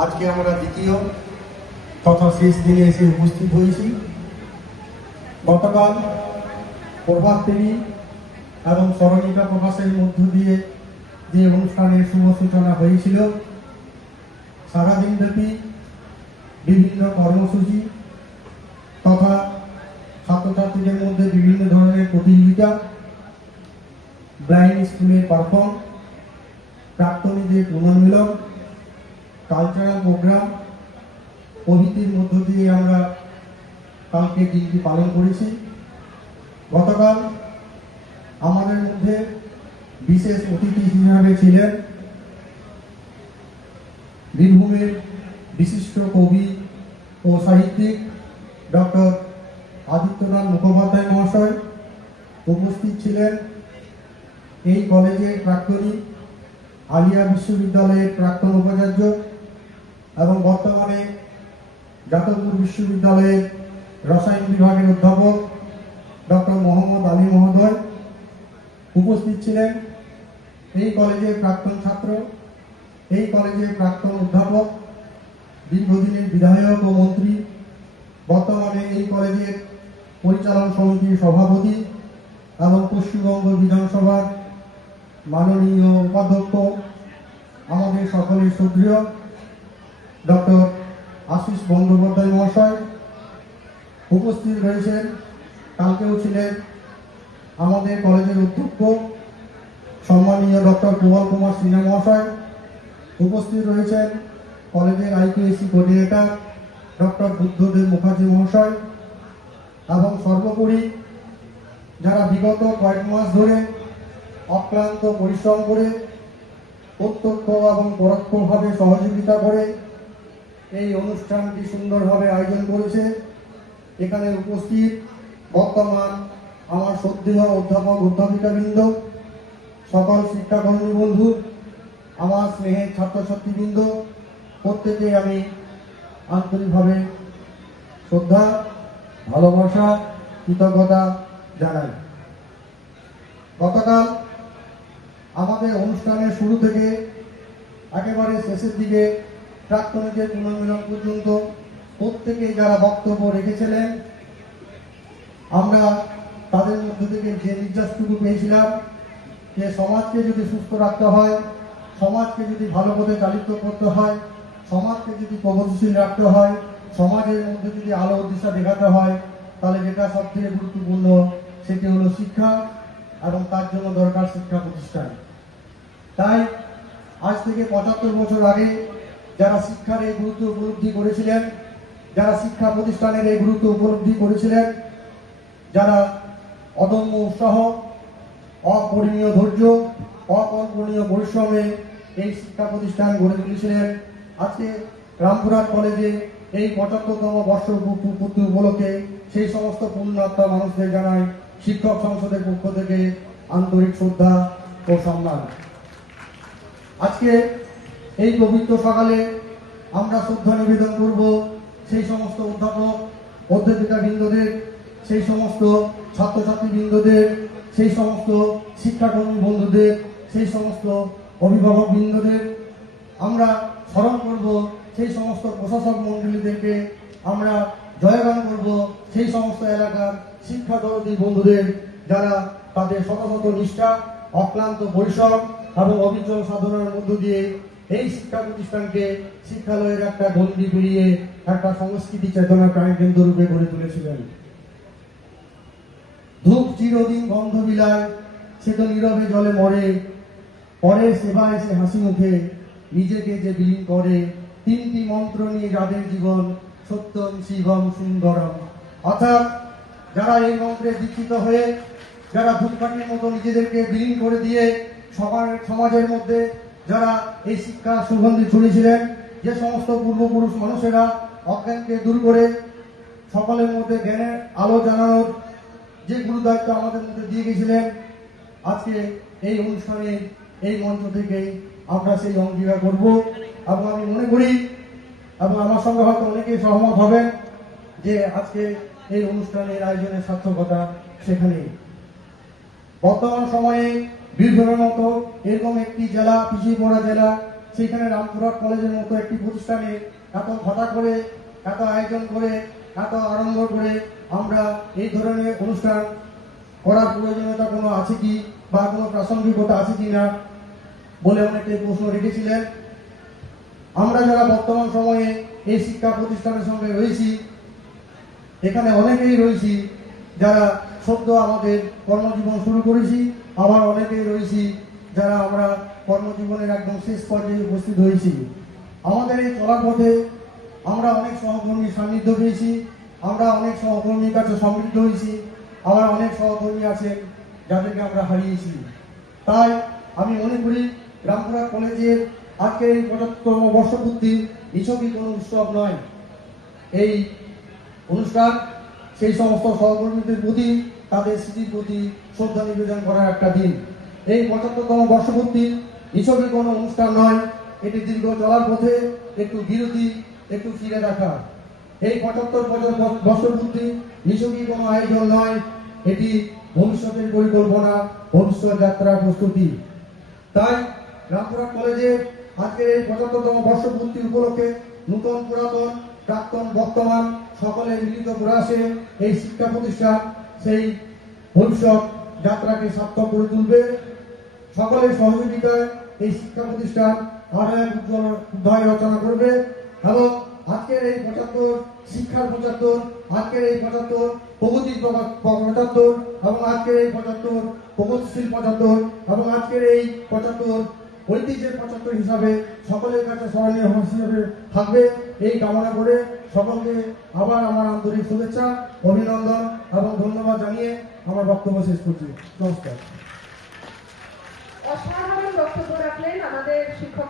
আজকে আমরা দ্বিতীয় তথা শেষ দিনে এসে উপস্থিত হয়েছি। গতকাল প্রভাত ফেরি এবং স্মরণিকা প্রকাশের মধ্য দিয়ে যে অনুষ্ঠানের শুভ সূচনা হয়েছিল, সারাদিন ব্যাপী বিভিন্ন কর্মসূচি তথা ছাত্রছাত্রীদের মধ্যে বিভিন্ন ধরনের প্রতিযোগিতা, ব্লাইন্ড স্কুলের পারফর্ম, প্রাক্তনীদের পুনর্মিলন, কালচারাল প্রোগ্রাম প্রভৃতির মধ্য দিয়ে আমরা কালকে দিনটি পালন করেছি। গতকাল আমাদের মধ্যে বিশেষ অতিথি হিসাবে ছিলেন বীরভূমের বিশিষ্ট কবি ও সাহিত্যিক ডক্টর আদিত্যনাথ মুখোপাধ্যায় মহাশয়। উপস্থিত ছিলেন এই কলেজের প্রাক্তনী, আলিয়া বিশ্ববিদ্যালয়ের প্রাক্তন উপাচার্য এবং বর্তমানে যাদবপুর বিশ্ববিদ্যালয়ের রসায়ন বিভাগের অধ্যাপক ডক্টর মোহাম্মদ আলী মহোদয়। উপস্থিত ছিলেন এই কলেজের প্রাক্তন ছাত্র, এই কলেজের প্রাক্তন অধ্যাপক, দীর্ঘদিনের বিধায়ক ও মন্ত্রী, বর্তমানে এই কলেজের পরিচালন সমিতির সভাপতি এবং পশ্চিমবঙ্গ বিধানসভার মাননীয় উপাধ্যক্ষ, আমাদের সকলের শ্রদ্ধেয় ডক্টর আশিস বন্দ্যোপাধ্যায় মহাশয়। উপস্থিত রয়েছেন, কালকেও ছিলেন আমাদের কলেজের অধ্যক্ষ সম্মানীয় ডক্টর প্রবল কুমার সিনহা মহাশয়। উপস্থিত রয়েছেন কলেজের IPSC coordinator doctor Buddhadeb Mukherjee মহাশয় এবং সর্বোপরি যারা বিগত কয়েক মাস ধরে অক্লান্ত পরিশ্রম করে প্রত্যক্ষ এবং পরোক্ষভাবে সহযোগিতা করে এই অনুষ্ঠানটি সুন্দরভাবে আয়োজন করেছে। এখানে উপস্থিত বর্তমান আমার শ্রদ্ধেয় অধ্যাপক অধ্যাপিকাবৃন্দ, সকল শিক্ষাকর্মী বন্ধু, আমার স্নেহের ছাত্রছাত্রীবৃন্দ, প্রত্যেকে আমি আন্তরিকভাবে শ্রদ্ধা, ভালোবাসা, কৃতজ্ঞতা জানাই। গতকাল আমাদের অনুষ্ঠানের শুরু থেকে একেবারে শেষের দিকে প্রাক্তনীদের পুনর্মিলন পর্যন্ত প্রত্যেকেই যারা বক্তব্য রেখেছিলেন, আমরা তাদের মধ্যে থেকে যে নির্যাসটুকু পেয়েছিলাম যে সমাজকে যদি সুস্থ রাখতে হয়, সমাজকে যদি ভালো পথে চালিত করতে হয়, সমাজকে যদি প্রগতিশীল রাখতে হয়, সমাজের মধ্যে যদি আলো দিশা দেখাতে হয়, তাহলে যেটা সবথেকে গুরুত্বপূর্ণ সেটি হলো শিক্ষা, এবং তার জন্য দরকার শিক্ষা প্রতিষ্ঠান। তাই আজ থেকে 75 বছর আগে যারা শিক্ষার এই গুরুত্ব উপলব্ধি করেছিলেন, যারা শিক্ষা প্রতিষ্ঠানের এই গুরুত্ব উপলব্ধি করেছিলেন, যারা অদম্য উৎসাহ, অপরিমেয় ধৈর্য, অকল্পনীয় পরিশ্রমে এই শিক্ষা প্রতিষ্ঠান গড়ে তুলেছিলেন, আজকে রামপুরহাট কলেজে এই 75তম বর্ষ পূর্তি উপলক্ষে সেই সমস্ত পুণ্যাত্মা মানুষদের জানাই শিক্ষক সংসদের পক্ষ থেকে আন্তরিক শ্রদ্ধা ও সম্মান। আজকে এই পবিত্র সকালে আমরা শ্রদ্ধা নিবেদন করব সেই সমস্ত অধ্যাপক অধ্যাপিকা বৃন্দদের, সেই সমস্ত ছাত্রছাত্রী বৃন্দদের, সেই সমস্ত শিক্ষাকর্মী বন্ধুদের, সেই সমস্ত অভিভাবক বৃন্দদের। আমরা স্মরণ করব সেই সমস্ত প্রশাসক মন্ডলীদেরকে, আমরা জয়গান করব সেই সমস্ত এলাকার শিক্ষা দরদী বন্ধুদের যারা তাদের শত শত নিষ্ঠা, অক্লান্ত পরিশ্রম এবং অবিচল সাধনার মধ্য দিয়ে এই শিক্ষা প্রতিষ্ঠানকে শিক্ষালয়ের একটা গণ্ডি পেরিয়ে একটা সংস্কৃতি চেতনা প্রাণকেন্দ্র রূপে গড়ে তুলেছিলেন। ধূপ চিরদিন গন্ধ বিলায়, সে তো নীরবে জলে মরে, পরের সেবায় সে হাসি মুখে নিজেকে যে বিলীন করে, তিনটি মন্ত্র নিয়ে যাদের জীবন, সত্যম শিবম সুন্দরম। অর্থাৎ যারা এই মন্ত্রে দীক্ষিত হয়ে, যারা ধূপকাঠির মতো নিজেদেরকে বিলীন করে দিয়ে সমাজের মধ্যে যারা এই শিক্ষার সুগন্ধি ছড়িয়েছিলেন, যে সমস্ত পূর্বপুরুষ মানুষেরা অজ্ঞানকে দূর করে সকলের মধ্যে জ্ঞানের আলো জানানোর যে গুরুদায়িত্ব আমাদের মধ্যে দিয়ে গেছিলেন, আজকে এই অনুষ্ঠানে এই মঞ্চ থেকে আমরা সেই অঙ্গীকার করব। এবং আমি মনে করি, এবং আমার সঙ্গে হয়তো অনেকেই সহমত হবেন, যে আজকে এই অনুষ্ঠানের আয়োজনের সার্থকতা সেখানেই। বর্তমান সময়ে বীরভূমের মতো এরকম একটি জেলা, পিছিয়ে পড়া জেলা, সেখানে রামপুরহাট কলেজের মতো একটি প্রতিষ্ঠানে এত ঘটা করে, এত আয়োজন করে, এত আরম্ভ করে আমরা এই ধরনের অনুষ্ঠান করার প্রয়োজনীয়তা কোনো আছে কি বা কোনো প্রাসঙ্গিকতা আছে কি না বলে অনেকে প্রশ্ন রেখেছিলেন। আমরা যারা বর্তমান সময়ে এই শিক্ষা প্রতিষ্ঠানের সঙ্গে রয়েছি, এখানে অনেকেই রয়েছি যারা সদ্য আমাদের কর্মজীবন শুরু করেছি, আবার অনেকেই রয়েছি যারা আমরা কর্মজীবনের একদম শেষ পর্যায়ে উপস্থিত হয়েছি। আমাদের এই চলার পথে আমরা অনেক সহকর্মীর সান্নিধ্য পেয়েছি, আমরা অনেক সহকর্মীর কাছে সমৃদ্ধ হয়েছি, আবার অনেক সহকর্মী আছেন যাদেরকে আমরা হারিয়েছি। তাই আমি মনে করি রামপুরহাট কলেজের আজকের এই ৭৫তম বর্ষপূর্তি নিছকই কোনো উৎসব নয়। এই অনুষ্ঠান সেই সমস্ত সহকর্মীদের প্রতি, তাদের স্মৃতির প্রতি শ্রদ্ধা নিবেদন করার একটা দিন। এই ৭৫তম বর্ষপূর্তি নিছকই কোনো অনুষ্ঠান নয়, এটি দীর্ঘ চলার পথে একটু বিরতি, একটু ফিরে দেখা। এই ৭৫ বর্ষপূর্তি নিছকই কোনো আয়োজন নয়, এটি ভবিষ্যতের পরিকল্পনা, ভবিষ্যৎ যাত্রার প্রস্তুতি। তাই রামপুরহাট কলেজের আজকের এই ৭৫তম বর্ষপূর্তি উপলক্ষে নতুন পুরাতন, প্রাক্তন বর্তমান সকলের মিলিত প্রয়াসে এই শিক্ষা প্রতিষ্ঠান সেই ভবিষ্যৎ যাত্রাকে সার্থক করে তুলবে। সকলের সহযোগিতায় এই শিক্ষা প্রতিষ্ঠান আরো এক উজ্জ্বল অধ্যায় রচনা করবে এবং আজকের এই ৭৫ শিক্ষার ৭৫, আজকের এই ৭৫ প্রগতির ৭৫ এবং আজকের এই ৭৫ প্রগতিশীল ৭৫ এবং আজকের এই ৭৫ ঐতিহ্যের ৭৫ হিসাবে সকলের কাছে স্মরণীয় হিসাবে থাকবে, এই কামনা করে সকলকে আবার আমার আন্তরিক শুভেচ্ছা, অভিনন্দন এবং ধন্যবাদ জানিয়ে আমার বক্তব্য শেষ করছি। নমস্কার। অসাধারণ বক্তব্য রাখলেন আমাদের শিক্ষক